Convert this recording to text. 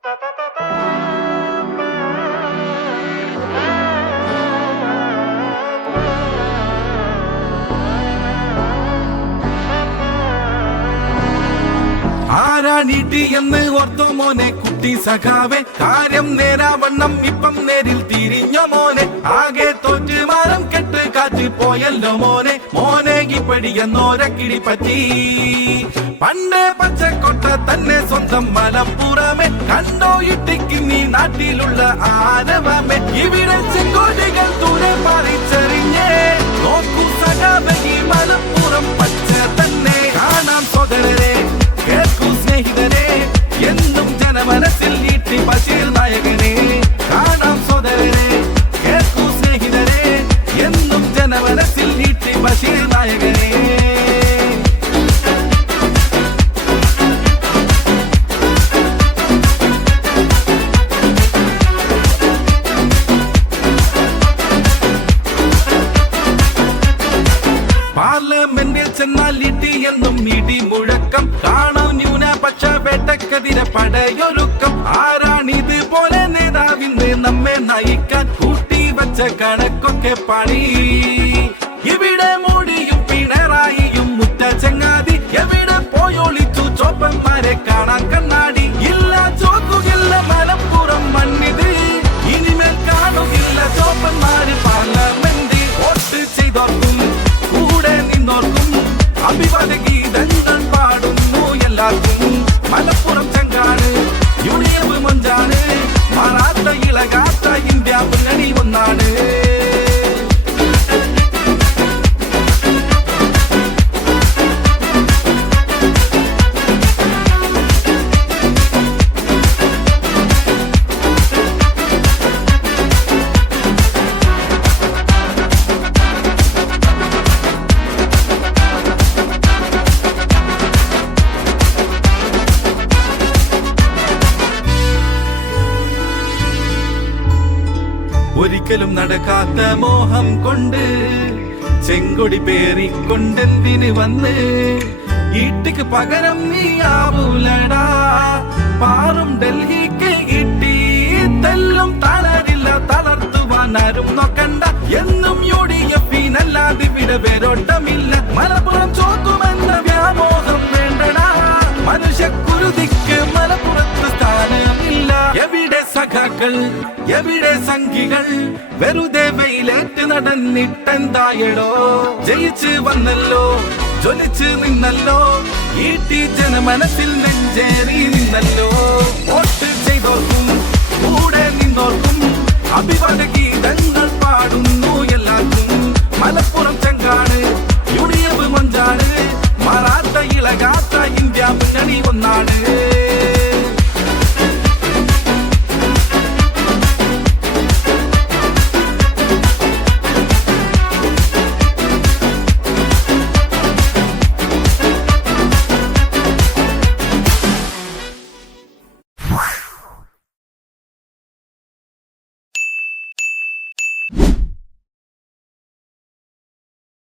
ആരാണിട്ടി എന്ന് ഓർത്തു മോനെ കുട്ടി സഖാവെ, കാര്യം നേരാവണ്ണം ഇപ്പം നേരിൽ തിരിഞ്ഞ മോനെ. ആകെ തോറ്റുമാരം കെട്ട് കാറ്റ് പോയല്ലോ മോനെ. മോനെ ഇപ്പടിയെന്നോരക്കിടി പറ്റി. പണ്ടേ പച്ചക്കൊട്ട തന്നെ സ്വന്തം മലപ്പുറമേ, കണ്ടോ ഇട്ടിക്ക് നീ നാട്ടിലുള്ള ആരവമേ. ഇവിടെ ചെങ്കോടികൾ ദൂരെ പറിച്ചെറിഞ്ഞേ, നോക്കൂ സഖാവെ ഈ മലപ്പുറം പച്ച തന്നെ. കാണാം സോദരരെ, കേൾക്കൂ സ്നേഹിതരെ, എന്നും ജനമനസ്സിൽ ഈട്ടി ബഷീർ നായകനെ. കാണാം സോദരരെ, കേൾക്കൂ സ്നേഹിതരെ, എന്നും ജനമനസ്സിൽ ഈട്ടി ബഷീർ നായകനെ. പാർലമെന്റിൽ ചെന്നാൽ ഇടി എന്നും ഇടി മുഴക്കം, കാണാം ന്യൂനപക്ഷ വേട്ടക്കെതിരെ പടയൊരുക്കം. ആരാണിത് പോലെ നേതാവിന്ന് നമ്മെ നയിക്കാൻ കൂട്ടി വച്ച കണക്കൊക്കെ പണി. ഇവിടെ മോഡിയും പിണറായിയും മുറ്റ ചങ്ങാതി, എവിടെ പോയൊളിച്ചു ചോപ്പന്മാരെ കാണാൻ കണ്ണാടി. ഇല്ല ചോക്കുകില്ല മലപ്പുറം മണ്ണിത്, ഇനിമേൽ കാണുകില്ല ചോപ്പന്മാര് പാർലമെന്റ്. വോട്ട് ചെയ്തോർക്കും കൂടെ നിന്നോർക്കും അഭിവാദ ഗീതങ്ങൾ പാടുന്നു എല്ലാവർക്കും. മലപ്പുറം ചങ്കാണ്, യൂണിയൻ മൊഞ്ചാണ്, മാറാത്ത ഇളകാത്ത ഇന്ത്യ മുന്നണി ഒന്നാണ്. ഒരിക്കലും നടക്കാത്ത മോഹം കൊണ്ട് ചെങ്കൊടി പേറിക്കൊണ്ടെന്തിന് വന്ന്. ഈട്ടിക്ക് പകരം നീ ആവൂലടാ, പാറും ഡൽഹിക്ക് ഇട്ടി തെല്ലും തളരില്ല, തളർത്തുവാൻ ആരും നോക്കണ്ട. എന്നും UDF-നല്ലാതെ ഇവിടെ വേരോട്ടമില്ല. മലപ്പുറം ചോക്കുമെന്ന വ്യാമോഹം വേണ്ടടാ, മനുഷ്യക്കുരുതിക്ക് മലപ്പുറത്ത് സ്ഥാനമില്ല. എവിടെ സഖാക്കൾ, എവിടെ സംഘികൾ, വെറുതെ വെയിലേറ്റ് നടന്നിട്ടെന്തായടോ. ജയിച്ച് വന്നല്ലോ, ജ്വലിച്ച് നിന്നല്ലോ, ഈട്ടി ജനമനസ്സിൽ നെഞ്ചേറി നിന്നല്ലോ. വോട്ട് ചെയ്തോർക്കും കൂടെ നിന്നോർക്കും അഭിവാദ ഗീതങ്ങൾ